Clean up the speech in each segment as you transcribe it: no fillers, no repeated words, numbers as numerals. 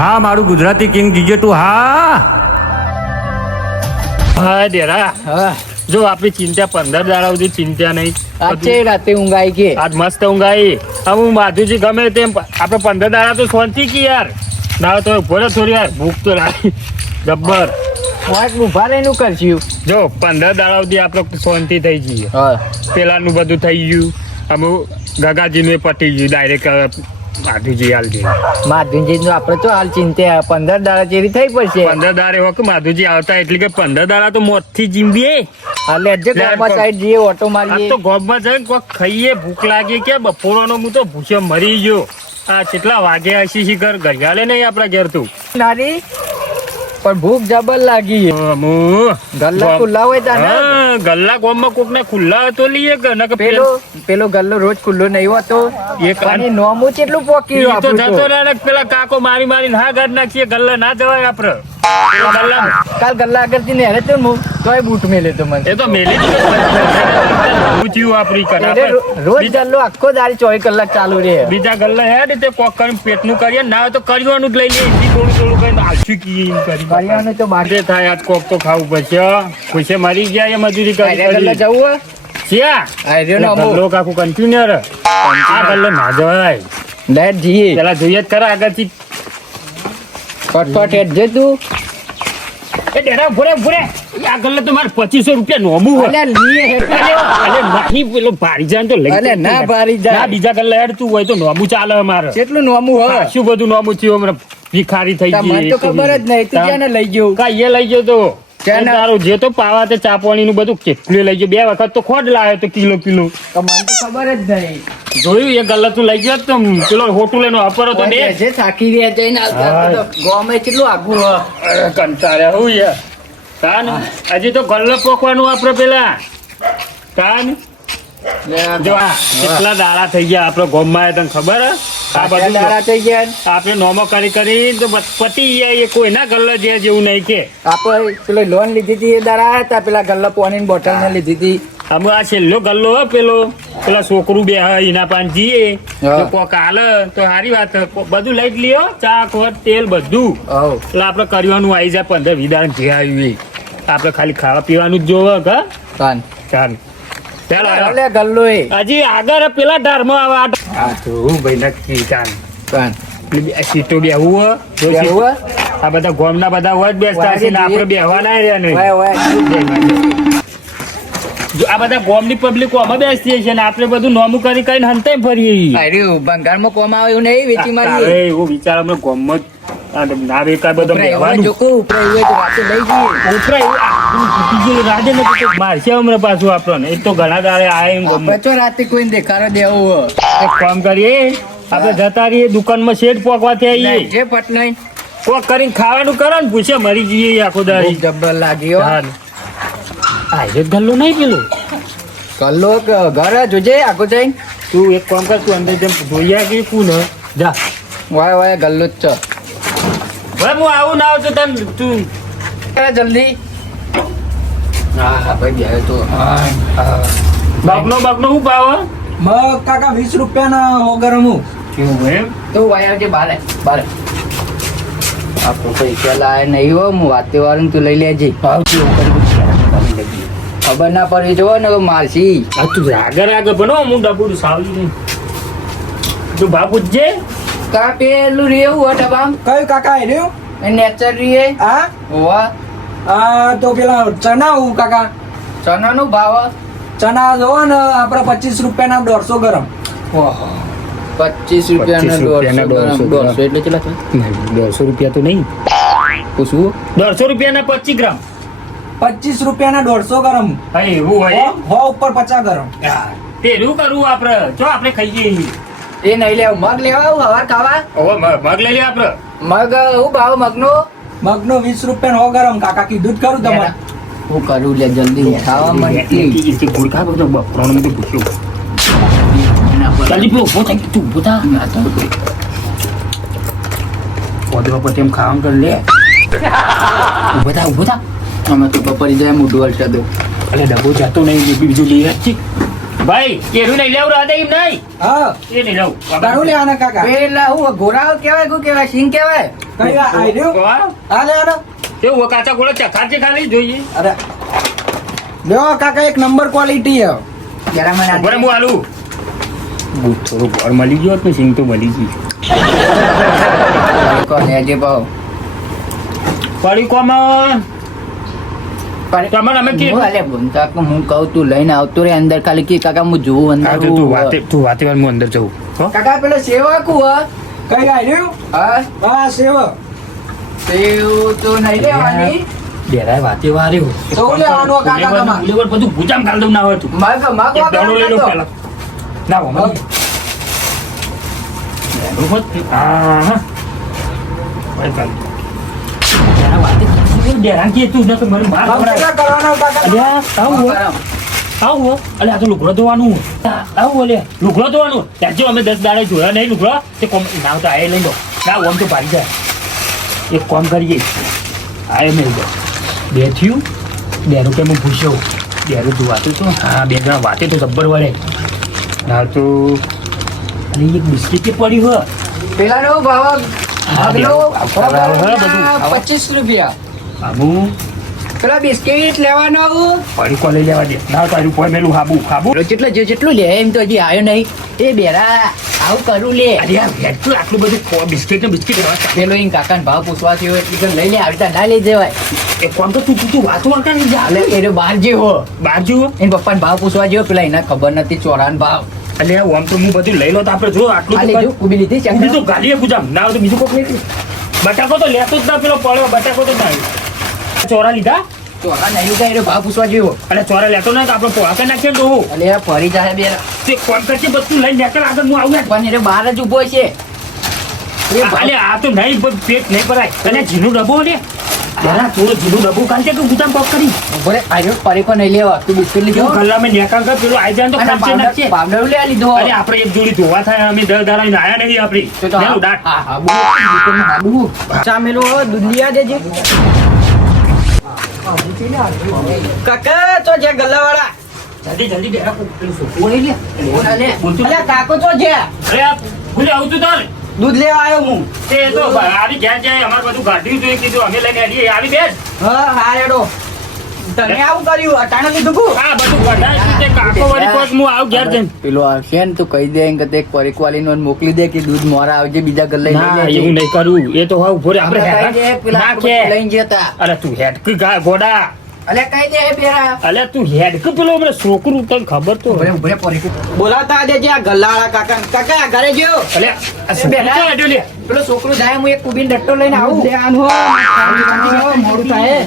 હા મારું Gujarati king GJ તું હા હા ડેરા હા જો આપણી ચિંતા 15 દાડા સુધી ચિંતા નહીં. આજે રાતે ઊંઘાઈ કે આજ મસ્ત ઊંઘાઈ. હવે હું માધુજી ગમે તેમ આપણે 15 દાડા તો શાંતિ કી યાર. ના તો ભલે થોડી યાર ભૂખ તો રાખી જબ્બર. વાત ઉભા રહીને કરશું. જો 15 દાડા સુધી આપણે શાંતિ થઈ જઈએ. હા પેલાનું બધું થઈ ગયું. અમે ગગાજીનું એ પતી ગયું ડાયરેક્ટ માધુજી હાલ દે. માધુજી નું આપડે તો હાલ ચિંતા 15 દાડા જેવી થઈ પડશે. 15 દાડા એવા કે માધુજી આવતા એટલે કે 15 દાડા તો મોત થી જીંબીએ. હાલે જે ગામમાં સાઈડ જઈએ ઓટો આ મારીએ. તો ગોબમાં જઈને કોક ખાઈએ ભૂખ લાગી કે બપોરનો હું તો ભૂસે મરી ગયો. આ કેટલા વાગે હશી શિખર ઘડિયાળે નહીં આપણા ઘેર તું નારી પણ ભૂખ જબર લાગી. ગલ્લા ખુલ્લા હોય તા ને? ગલ્લા ગોમમાં કોક ને ખુલ્લા તો લઈએ કે ના કે પેલો ગલ્લો રોજ ખુલ્લો નહીં હોતો. એક અને નોમું કેટલું પોકી ઈ તો જતો રહે ને પેલા કાકો મારી મારી ના ગાડ નાખીએ ગલ્લા ના જવાય આપડે. કાલ ગલ્લા આગળથી ને હેરે તો હું તોય બૂટ મેલે તો મને એ તો મેલી આપડી એટલે રોજ ગલ્લો આખો દાડી 24 કલાક ચાલુ રહે. બીજા ગલ્લા હેડ તે કોક કરીને પેટનું કરીએ ના હોય તો કરવાનું જ લઈ લઈએ. થોડું થોડું કઈ આછું કી કરી કરિયાનું તો બાકી બાકી થાય આજ કોક તો ખાવું પડશે. ખુશે મરી ગયા એ મજૂરી ગલ્લા કરી જવું હોય ક્યાં આર્યો નો અમુક. ગલ્લો કાકુ કન્ટિન્યુઅર આ ગલ્લો ના જવાય. લેટ જઈએ પેલા જોઈએ જ ખરા આગળથી ફટફટ હેડ જે તું. એ ડેરા ભૂરે આ ગલ્લો તો મારે 2500 રૂપિયા નોમું હોય. અલ્યા લીએ હેડ અરે નહીં પેલો ભારી જાય ને તો લઈ અલ્યા ના ભારી જાય. ના બીજા ગલ્લા હેડતું હોય તો નોમું ચાલે મારે. કેટલું નોમું હોય શું બધું નોમું થયું હમણાં ભિખારી થઈ મને ગઈ તો ખબર જ નહીં. તું ક્યાં લઈ ગયો? કાંઈ એ લઈ ગયો તો ક્યાં ના? તારું જે તો પાવા તે ચાપવાણી નું બધું કેટલું લઈ ગયો. 2 વખત તો ખોટ લાવ્યો તો કિલો તો મને તો ખબર જ નહીં. જોયું એ ગલ્લા તું લઈ ગયો તો પેલો હોટું લઈને અપરો તો બે જે થાકી રહ્યા જઈને આવતા તો ગોમે કેટલું આગું હોય. કંટાળ્યા હું યાર કાન હજી તો ગલ્લો પોકવાનું આપડે પેલા કાન જો આ કેટલા દાડા થઈ ગયા આપડે ગોમમાં તને ખબર હે? આ બધું દાડા થઈ ગયા. આપણે નોમો કરી તો પતી જાય. એ કોઈના ગલ્લા જે જેવું નહીં કે આપણે પેલો લોન લીધી હતી એ દાડા આવ્યા હતા પેલા ગલ્લા પાણીની બોટલ ને લીધી હતી. અમે આ છેલ્લો ગલ્લો હે પેલા છોકરું બે એના પાન જઈએ હા. તો કોક હાલે તો સારી વાત હે. બધું લઈ જ લ્યો ચા ખોટ તેલ બધું હવ એટલે આપડે કરવાનું આવી જાય 15-20 દાડા જે આવ્યું એ આપડે ખાલી ખાવા પીવાનું જ જોવે કા કાન ચાલ ચાલ અલે ગલ્લો એ હજી આગળ પેલા ધારમાં આવે આ તો ભાઈ નક્કી ચાલ કાન સીટો બેહવું હો. જો બેહવું હો? આ બધા ગોમના બધા હોય જ બેસતા હશે ને આપણે બેહવાના રહ્યા નહીં. વાય વાય જો આ બધા ગોમની પબ્લિક આમાં બેસતી હશે ને આપણે બધું નોમું કરી કરીને હંતાઈ ફરીએ. આર્યું બંગાળમાં કોમ આવે એવું નહીં વેચી મારી. અરે એવો વિચાર અમને ગોમમાં જ ના વેકાય બધો બેહવાનું. જોકો ઉપરાય હોય તો રાતે લઈ જઈએ. ઉપરાય બીજું રાજે ને તો મારશે હમણાં પાછું આપણને. એ તો ઘણા દાડે આય એમ ગોમમાં. આપણે તો રાતે કોઈને દેખાડો દેવું હોય. એક કામ કરીએ આપણે જતા રહીએ દુકાનમાં શેઠ પોકવાથી આવીએ જે ફટ નહીં કોક કરીને ખાવાનું કરો ને પૂછે મરી જઈએ આખો દાડી. જબ્બર લાગ્યો. આ એ ગલ્લો નહીં પેલું કલ્લો ઘર જોજે આગો જઈને. તું એક કામ કર તું અંદર જેમ જોયા કે કોણ જા વાય વાય ગલ્લો જ છે. હવે હું આવું ના આવું તો તને તું જલ્દી. હા હા ભાઈ આવ્યો તો. બગનો શું ભાવ મગ કાકા 20 રૂપિયાના હો ગરમ હું કેવું એમ તો વાય આવજે બારે બારે. આપણો પૈસા લાય નહીં હો હું વાતે વાળું તું લઈ લેજે. ભાવ કેવું કરી ખબર ના પડી જો ને મારસી. આ તું આગળ ભણો હું ડબુડું સાવલી નહીં તું ભાવ પૂછજે. કા પેલું રેવું હો ડબામ કયું કાકા એ રહ્યું એ નેચર રીએ. હા હોવા આ તો પેલા ચના હું કાકા ચના નું ભાવ ચના જોવો ને આપણે 25 રૂપિયાના 150 ગરમ. 25 રૂપિયાના 150 એટલે કેટલા થાય? 150 રૂપિયા તો નહીં પૂછવું 150 રૂપિયાના 25 ગ્રામ. 25 રૂપિયાના 150 ગરમ. હા એવું હોય હો ઉપર 50 ગરમ. પેલું કરવું આપડે જો આપણે ખાઈએ એ નહીં લેવું મગ લેવા આવું હવાર ખાવા. હવે મગ લઈ લે આપડે. મગ હું ભાવ મગનો મગનો 20 રૂપિયાનો 100 ગરમ કાકા કીધું જ કરું તમારે. હું કરું લે જલ્દી ખાવા માંગતી. ગુરખા બધો બપરાનો બધું પૂછ્યું ચાલી પીવો ઉભો થાય તું ઉભો થા ઓદરો પછી એમ ખાવાનું કર લે ઉભો થા અમે તો પપડી જાય મોઢું હલશે દો. અલે ડબ્બો જતો નહીં બીજું લઈ રાખી ભાઈ કેરું નહીં લેવું રાધે એમ નહીં હા એ નહીં લઉં તારું લે આને કાકા. પેલા હું ઘોરાઓ કેવાય શું કેવાય સિંગ કેવાય કઈ આઈ રહ્યું કોણ? હા લે આનો. કેવું કાચા ગોળા ચખાડજે ખાલી જોઈએ. અરે લ્યો કાકા એક નંબર ક્વોલિટી હે જરા મને બરાબર હું આલું થોડું ઘર મળી ગયો ને સિંગ તો મળી ગઈ કોને આજે ભાવ પડી કોમાં તમારે અમે કે હું આલે બોલતા કે હું કહું તું લઈને આવતો રે અંદર ખાલી કે કાકા હું જોઉં અંદર તું વાતે વાર હું અંદર જઉં હો કાકા પેલો સેવા કુવા કઈ આઈ રહ્યું હા હા સેવ સેવ તો નહીં લેવાની બેરાય વાતે વાર્યો તો લેવાનો કાકા તમારે લેવર બધું ભૂજામ ગાલ દઉં ના હોય તું માગ માગ એક દાડો લઈ લો પહેલા ના હો હા હા ભાઈ કાલ બેરા વાતે બેરા કે તું ન તો મારી માર આમ કેટલા કરવાનો કાકા અલ્યા આવું અલે આ તો લુગડો ધોવાનું આવું અલે લુગડો ધોવાનું ત્યાં જો અમે 10 દાડે જોયા નહીં લુગડો તે કોમ ના તો આયે લઈ લો ના ઓમ તો ભારી જાય એક કામ કરીએ આયે મેં લો બે થયું 2 રૂપિયામાં પૂછ્યો 2 રૂપિયા વાતે તો હા 2 જણા વાતે તો જબ્બર વળે ના તો અને એક બિસ્કિટ પડી હોય પેલા નો ભાવ આગલો બધું 25 રૂપિયા આબુ પેલા બિસ્કિટ લેવાનો પડી કો લઈ લેવા દે ના તારું કોઈ મેલું હાબુ જેટલું લે એમ તો હજી આવ્યો નહીં એ બેરા આવું કરું લે અરે યાર એટલું આટલું બધું બિસ્કિટ ને બિસ્કિટ પેલો એમ કાકાને ભાવ પૂછવા થયો એટલે લઈ લે આવી તા ના લઈ જવાય એ કોણ તો તું વાતો વાળતા નહીં જા એટલે એ બહાર જેવો બહાર જુઓ એને પપ્પાને ભાવ પૂછવા જેવો પેલા એના ખબર નથી ચોરાનો ભાવ એટલે આમ તો હું બધું લઈ લો તો આપણે જો આટલું આ તો લીધું કુબી લીધી કર- બીજું ગાલીએ પૂજામ ના હોય તો બીજું કોક નહીં બટાકો તો લેતો જ ના પેલો પડ્યો બટાકો તો ના ચોરા લીધા ચોરા નહીં લીધા એનો ભાવ પૂછવા જેવો એટલે ચોરા લેતો ના તો આપણે પોળા કરી નાખીએ ને તો એટલે આ ફરી જાય બે તે કોણ કરશે બધું લઈને નીકળ આગળ હું આવું પણ એને બહાર જ ઉભો છે એ ભાવ અલે આ તો નહીં પેટ નહીં ભરાય અને ઝીણું ડબ્બો ને યાર થોડું ઝીણું ડબ્બો કાઢજે કે પૂજામ પગ કરી બોલે આર્યો ફરી પણ નહીં લેવા તું બિસ્કિટ લીધો ગલ્લા મેં નેકા કર પેલું આઈ જાય તો અને ખર્ચે નાખીએ પાવડર લે લીધો અરે આપણે એક જોડી ધોવા થાય અમે 10 દાડા આયા નહીં આપણી તો તો લેલું દાટ હા હા બહુ ચામેલો દૂધ લીયા દેજે કાકા તો જે ગલ્લાવાળા જલ્દી જલ્દી બેઠા પેલું સોફું ઓય લે ઓલા લે બોલતું અલ્યા કાકો તો જે અરે આ ભૂલે આવું તું તારે દૂધ લેવા આવ્યો હું તે તો આવી ગયા જાય અમારે બધું ગાઢ્યું હતું એ કીધું અમે લઈને આવીએ આવી બેસ હા હા એડો તને આવું કર્યું અટાણે લીધું કુ હા બધું ગઢાય છે તે કાકો વળી કોક હું આવ ઘેર જઈને પેલો આવશે ને તો કહી દે કે તે પરિકવાલી નો મોકલી દે કે દૂધ મોરા આવજે બીજા ગલ્લે ના એવું નહીં કરું એ તો હવે ઉભો રે આપણે પેલા ના કે લઈને જતા અરે તું હેડ કે ગોડા અલે કહી દે બેરા અલે તું હેડ કે પેલો મને છોકરું તને ખબર તો ઉભરે ઉભરે પરિક બોલાવતા દે જે આ ગલ્લાવાળા કાકા કાકા ઘરે જો અલે આ છોકરું તો હેડ્યો લે પેલો છોકરો જાય હું એક કુબીન ડટ્ટો લઈને આવું ધ્યાન હો મોડું થાય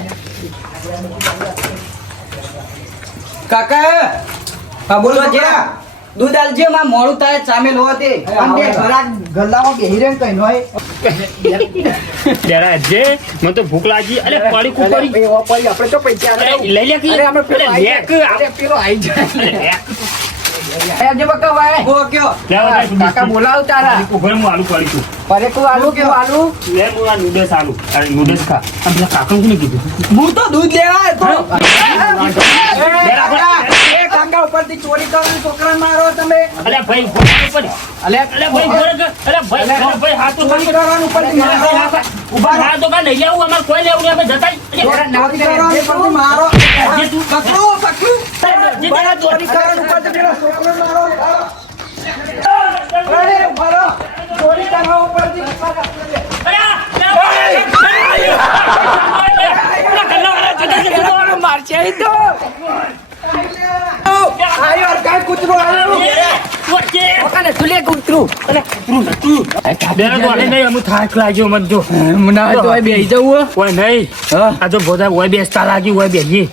કાકા હા બોલો જે દૂધ આલજે માં મોડું થાય સામેલ હોતે આમ બે ઘરા ગલ્લામાં બેહી રહે કઈ નોય જરા જે મને તો ભૂખ લાગી અલે પડી કુપડી એવો પડી આપણે તો પૈસા અરે લઈ લે કે અરે આપણે પેલો અરે આઈ લેક જાય. અરે પેલો આઈ જાય આજે બકા વાય ઓ કયો કાકા બોલાવ તારા ઉભો રે હું આલુ પડી છું પરે કો આલુ કે આલુ લે હું આ નૂડલ્સ આલુ અરે નૂડલ્સ ખા આમ પેલા કાકા કોને કીધું હું તો દૂધ લેવા બેરા, એ કાકા ઉપરથી ચોરી કરવાની છોકરાને મારો તમે અલે ભાઈ ગોળા ઉપર અલે અલે ભાઈ ગોળા અલે ભાઈ હાથ તો ચોરી કરવાનું ઉપરથી મારો ઉભા હા તો કા નહીં આવું અમાર કોઈ લેવું નહીં અમે જતા ચોરા ના ચોરી કરવાનું ઉપરથી મારો જે તું પકડો પકડો બડા ચોરી કરવાનું ઉપરથી પેલો છોકરો મારો અરે મારો ચોરી કરવા ઉપરથી મારશે તો આયો અરકા કૂતરો આવ્યો ઓકાને સુલે કૂતરું થાક લાગ્યો મને જો મના તો બેહી જવું ઓય નહીં હા આ તો બધા ઓય બેસતા લાગ્યું ઓય બેહીએ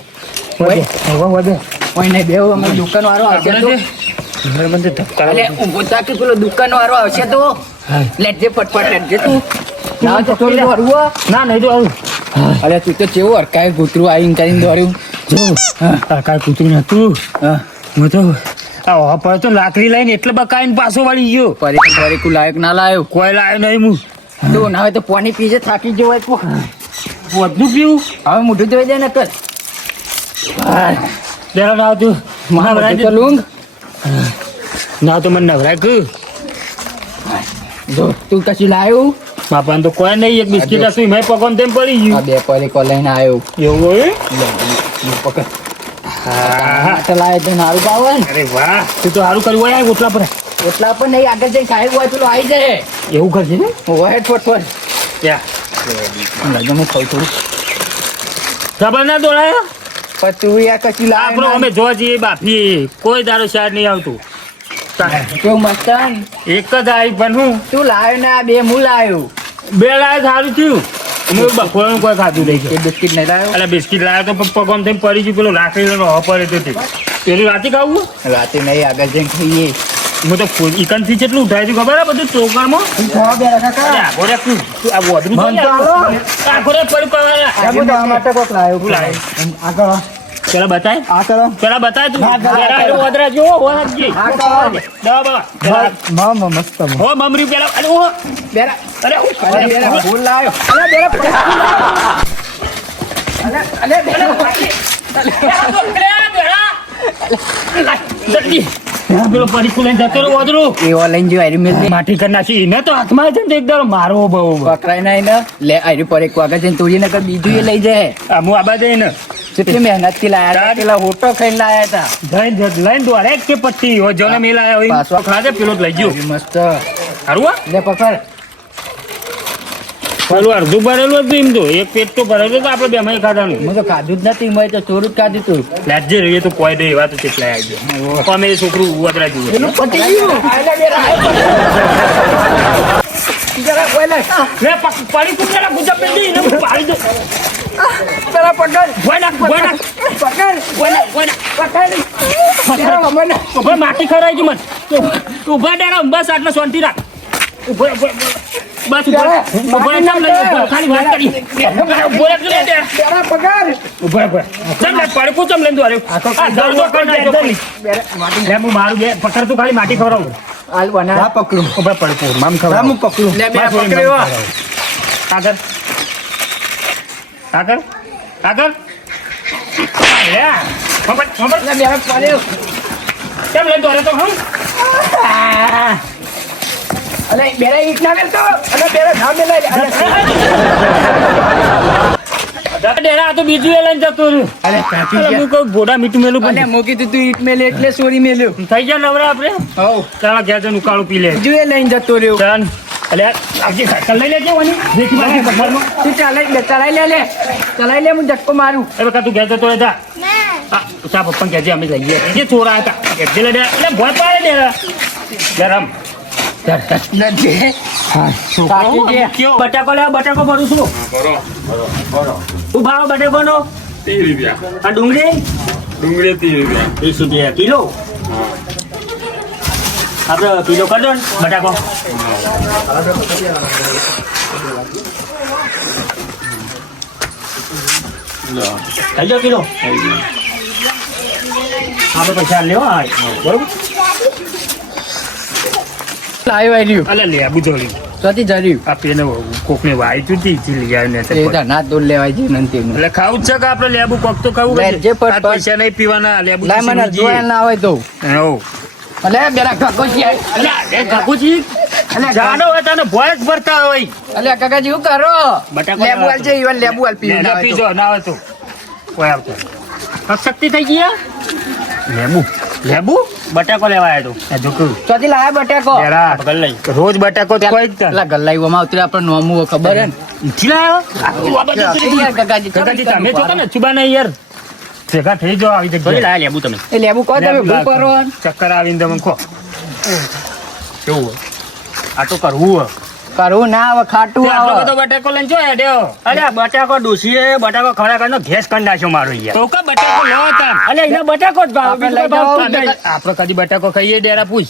ઓય. ઓય બે ઓય નહીં બેહો અમે દુકાન વાળો આવશે તો ઘર મને ધક્કા અલે ઊભો થા કે પેલો દુકાન વાળો આવશે તો લેટજે ફટફટ લેટજે તું ના તો થોડું દોડવું ના નહીં તો આવું અલે તું તો કેવું અરકાય કૂતરું આવીને કરીને દોડ્યું જો આ કાંઈ કૂતરું નતું હા હું તો આ પર તો લાકડી લઈને એટલે બકાઈને પાછો વળી ગયો પરીકું લાયક ના લાયો કોઈ લાયો નહીં હું તો ના હોય તો પાણી પીજે થાકી જવાય કો વધુ પીવું હવે મોઢું ધોઈ દે ને કર જરા ના તું મોઢું તો લૂંગ ના તો મને નવરાય કે જો તું કશું લાયો માપાન તો કોઈ નહીં, એક બિસ્કિટ હતું મેં પગમ તેમ પડી આ ગયું. 2 પરીકો લઈને આવ્યો. એવું હોય? પકડ. હા. આ તો લાવે તો નારું પાવે ને. અરે વાહ, તું તો સારું કર્યું હોય ઓટલા પર. એટલા પણ નહીં, આગળ જઈને સાહેબ હોય પેલો આવી જાય. એવું કરશે ને? હોય ફોટ. ત્યાં લાગે હું ખાઉં થોડું. ખબર ના દોડાય. પણ તું યાર કશું લાવે આપણો ના. અમે જોવા જઈએ બાફી, કોઈ દારો શાર નહીં આવતું. કેવું મસ્ત હે ને? એક જ આવી પણ હું તું લાવ્યો ને આ 2 હું લાવ્યો. બે લાય સારું થયું. અમે બપોરનું કોઈ ખાધું નહીં એ બિસ્કિટ નહીં લાવ્યો. એટલે બિસ્કિટ લાવ્યો તો પગમ તેમ પડી ગયું, પેલું લાકડી પડે તો તે પેલું રાતે ખાવું. રાતે નહીં, આગળ જઈને ખાઈએ. હું તો ઇકન થી કેટલું ઉઠાય છે ખબર હે બધું ચોકરમાં. અરે આખો રે તું આ વધરું તો મન તો યાર. આલો. આખો રે પડી કરવા. હું તો માટે કોક લાવ્યો. હું લાવ્યો? આ કરો. પેલા બતાય, આ કરો. પેલા બતાય તું. હા, હા, પેલા હા. એનો વધરા જેવો વાહજી. આ કરો. દવા બવા. મસ્ત. હો મમરી પેલા. અરે ઓ બેરા. અરે અરે બેરા ભૂલ લાવ્યો. અરે બેરા. અરે બેરા. પેલો પડી કુલે જતો રહ્યો વધરું. એવો લઈને જો આરી મેલ માટી કરી નાખી એને તો હાથમાં છે ને એકદમ મારો બહુ. પકડાય નહીં ને લે આરી પર એક વાગે જઈને તોડીને કર બીજું એ લઈ જાય. આ હું આબા જઈને કેટલી મહેનત થી લાયા હતા. પેલા હોટો ખાઈને લાયા હતા. લઈને દોડે કે પટ્ટી હો જોને મેલાયા હોય પાછો. ખાજે પેલો જ લઈ ગયો. મસ્ત. સારું હા? લે પકડ. પેલું અડધું ભરેલું હતું એમ તો એક પેટ તો ભરેલું તો આપણે બે માં ખાધાનું. હું તો ખાધું જ નથી, મેં તો ચોરું જ ખાધું તું. લાજે રહીએ તો કોઈ દે એવા તો કેટલાય આવી ગયા. અમે છોકરું ઉતરા જુએ. પેલું પતી ગયું. આલે બેરા. જરા કોઈ લે. લે પાડી તું પેલા ગુજા પેલી એને પાડી દો. પેલા પકડ. ભોય નાખ ભોય નાખ પકડ. ભોય નાખ. પકડ. પેલા મને. ઉભા માટી ખરાઈ ગઈ મન. ઉભા ડેરા બસ આટલા શાંતિ રાખ. ઉભો બસ ઉભો નામ લઈ ઉભો ખાલી વાત કરી. ઉભો રાખ લે દે. પેલા પકડ. ઉભો ચમ લે પાડી કો ચમ લઈને દો. આ દરજો કર નાખજો ખાલી. લે હું મારું બે પકડ તું ખાલી માટી ખવડાવું. હાલ બના. પકડું. ઉભા પડ કો મામ ખવડાવું. પકડું. લે બે પકડ્યો. આગળ આગળ આગળ લે ખબર લે બે પડ્યો. કેમ લઈને દોરે તો હમ અલે બેરા ઈટ ના કરતો. અલે બેરા ના મેલાય. ડેરા આ તો બીજું એ લઈને જતો રહ્યું. અલે કાચી અરે હું કહું ઘોડા મીઠું મેલું અલે પણ મોકી તું ઈટ મેલે એટલે સોરી મેલ્યો. થઈ ગયા નવરા આપણે. હઉ. ચાલો ઘેર જઈને ઉકાળું પી લે. બીજું એ લઈને જતો રહ્યો. ચાલ અલે આવજી સાયકલ લઈ લેજે વની દેખી મારી પથારમાં. તું ચલાઈ લે. ચલાઈ લે હું ઝટકો મારું. એ બકા તું ઘેર જતો રહે જા. હા ચા પપ્પા કહેજે અમે લઈએ જે થોડા હતા એટલે લે એટલે ભોય પાડે ડેરા ગરમ નથી. કાચી જે. કયો બટાકો લે બટાકો ભરું છું. શું ભાવ બટાકો નો? 30 રૂપિયા. આ ડુંગળી ડુંગળી 30 રૂપિયા. 30 રૂપિયા કિલો. આપણે કિલો કરી દો ને બટાકો. થઈ જાઓ કિલો. આપણે પૈસા લેવો હા બરોબર. લાવ્યો આર્યું. અલે લેબુ જોડી ચોથી જર્યું. આ પેને કોકને વાઈ ચૂતી લઈ આવે ને એ તો ના દૂર લેવાય છે નથી. એટલે ખાવું જ છે કે આપણે લેબુ કોક તો ખાવું લે, પડશે. જે પર- આ પૈસા નહીં પીવાના લેબુ લાય મને જોયા ના હોય તો. હો અલે બેરા કાકો છે. અલે એ કાકુજી અલે જાનો હોય તને ભોય જ ભરતા હોય. અલે કાકાજી શું કરો? બટાકો લેબુ આલ છે ઈવન લેબુ આલ પીવું ના હોય તો. પીજો ના હોય તો કોઈ આવતો શક્તિ થઈ ગયા. લેબુ લેબુ બટાકો લેવા આવ્યો તો જોકું ચોથી લાયા બટાકો. રોજ બટાકો તો કોઈ જ તને. પેલા ગલ્લાઈઓમાં આવતી આપણે નોમું ખબર હે ને? ઈથી લાયો? આ બાજુ એ યાર કાકાજી કાકાજી તમે જોતા ને ચુબા નહીં યાર ભેગા થઈ જાઓ આવી જગ્યાએ. લેબુ તમે એ લેબુ કહો તમે ભૂલ કરો ને. ચક્કર આવીને તમે ખો કેવું હોય? આ તો કરવું હોય. કરવું ના આવે ખાટું આટલો આવે. બધો બટાકો લઈને જો હેડ્યો. અરે આ બટાકો ડોસીએ બટાકો ખરા નો ઘેસ કરી નાખ્યો મારો યાર. તો કા બટાકો લો તા. અલે એના બટાકો જ ભાવ. આપણે લઈ જાઓ. આપણે કદી બટાકો ખાઈએ ડેરા પૂછ.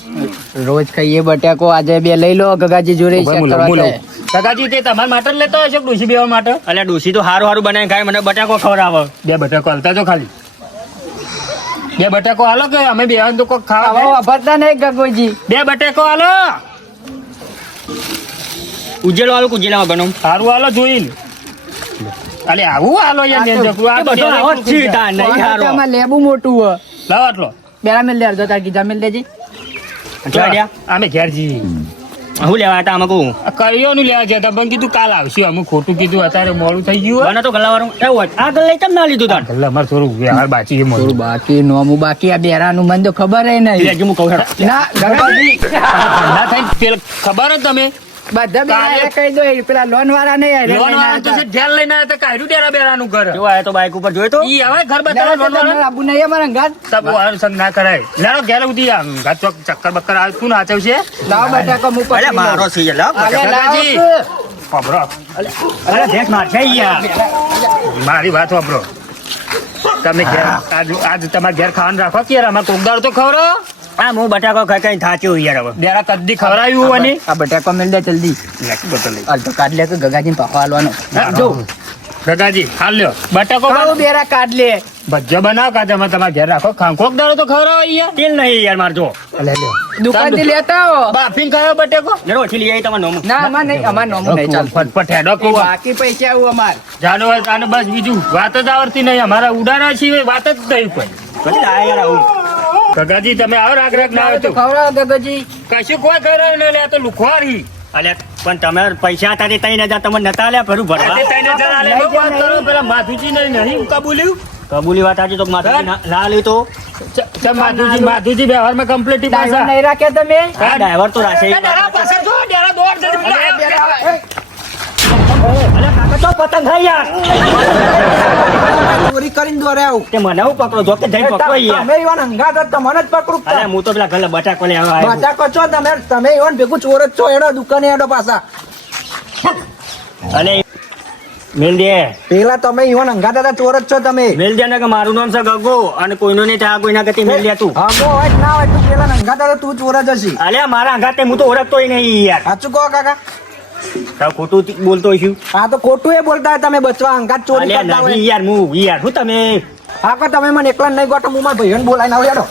રોજ ખાઈએ બટાકો આજે બે લઈ લો ગગાજી જોડે check કરવા જાય. કાકાજી તે તમારા માટે જ લેતો હશે ડોસી બેવા માટે. અલે ડોસી તો હારું હારું બનાવીને ખાય મને બટાકો ખવડાવે. બે બટાકો હાલતા જો ખાલી. બે બટાકો હાલો કે અમે બે તો કોક હવે ખાવા. વાપરતા નહીં ગગોજી. બે બટાકો હાલો. ઉજેલો વાળું ઉજેલા વગરનો. હારું હાલો જોઈને. અલે આવું હાલો યાર ને જકરું આ તો બધો આવો જ છે તાર. નહીં હારો. આમાં લેબુ મોટું હોય. લાવ આટલો. બેરા મેલ લેજો તાર કીધા મેલ લેજે. જોડ્યા. અમે ઘેર જઈએ. હું લેવા હતા આમાં કહું આ કરિયોનું લેવા જતા પણ કીધું કાલ આવશું અમુક ખોટું કીધું અત્યારે મોડું થઈ ગયું બને તો ગલ્લાવાળું એવું હોય આગળ લઈ કેમ ના લીધું તાર એટલે અમારે થોડું વ્યવહાર બાકી છે થોડું મોડું બાકી નોમું બાકી આ બેરાનું મને તો ખબર નહીં લેજે હું કહું હેડો. ના ગગાજી ધંધા થઈ પેલા ખબર જ તમે બધા બેરા કહી દો એ પેલા લોન વાળા નહીં આયા, લોન લઈને વાળા તો છે ધ્યાન લઈને આવ્યા હતા કાઢ્યું ડેરા બેરાનું ઘર કેવો આયો તો બાઈક ઉપર જોયો તો ઈ હવે ઘર બતાવે લોન તમારે વાળા આબુ નહીં અમારા ઘાટ તબ વાર સંગ ના કરાય લેડો ઘેર ઉધી આમ ગાત ચોક ચક્કર બક્કર આવે તું નાચવ છે લાવ બટાકો હું અરે પકડી મારો લઉં. છે લાવ અરે લાવ ગગાજી. વાપરો અરે ભેંસ માર છે યાર મારી વાત વાપરો તમે ઘેર આજ તમારે ઘેર ખાવાનું રાખો કે યાર અમારે કોકદાર તો ખવરો આ હું બટાકો ખાઈ ખાઈ થાચ્યો યાર હવે ડેરા કદી ખવરાયું અને આ બટાકો મેલ દે જલ્દી હાલ તો કાઢ લે કે ગગાજીને પાકો હાલવાનો જો ગગાજી હાલ લ્યો બટાકો કાળું બેરા કાઢ લે ભજ્જો બનાવ કાજે અમે તમારે ઘેર રાખો ખાંકોક દાડો તો ખવરાવો અહીંયા તેલ નહીં યાર મારજો લે લ્યો દુકાનથી લેતા આવો બાફીન ખાયો બટેકો જરો ઓછી લઈ આવી તમારે નોમું ના અમાર નહીં અમાર નોમું નહીં ચાલ ફટફટ હેડો કહું બાકી પૈસા આવું અમાર જાનો હોય તાને બસ બીજું વાત જ આવડતી નહીં અમારા ઉડાના છીએ વાત જ નહીં કોઈ પછી આ યાર આવું ગગાજી તમે આવો રાગ રાગ ના આવે તો તો ખવડાવો ગગજી કશું કોઈ કરે ને લે આ તો લુખવારી અલ્યા પણ તમે પૈસા હતા તે 3000 તમે નતા આલ્યા ભરું ભરવા તે તઈને જણા આલે બહુ વાત કરો પેલા માધુજી નહીં કબૂલ્યું કબૂલી વાત આજે તો માથા ના લ્યું તો માધુજી વ્યવહારમાં કમ્પ્લીટ ડ્રાઈવર પાછા નહીં રાખ્યા તમે આ ડ્રાઈવર તો રાખે ડેરા પાછળ જો ડેરા દોડ જલ્દી અલ્યા કાકા તો પતંગ ખાઈ યાર ચોરી કરીને દોરે આવું તે મને હું પકડો જો કે જઈ પકડો યાર તમે ઈવન હંગાત જ તમને જ પકડું અરે હું તો પેલા ગલે બટાકો લેવા આવ્યો બટાકો છો તમે ઈવન ભેગું ચોર જ છો એનો દુકાને એડો પાછા અલે મેલ દે પેલા તમે ઈવન હંગાત હતા ચોર જ છો તમે મેલ દે ને કે મારું નામ છે ગગો અને કોઈનું નહીં થાય કોઈના ગતિ મેલ દે તું હા હોય કે ના હોય તું પેલા હંગાત હતા તું ચોર જ હશી અલ્યા મારા અંગાતે હું તો ઓળખતોય નહીં યાર સાચું કહો કાકા તાવ ખોટું બોલતો છું હા તો ખોટું એ બોલતા હોય તમે બચવા હંગાત ચોરી અલ્યા કરતા હોય નહીં યાર હું યાર હું તમે હા કો તમે મને એકલા નહીં ગોઠો હું મારા ભાઈઓને બોલાવીને આવું હેડો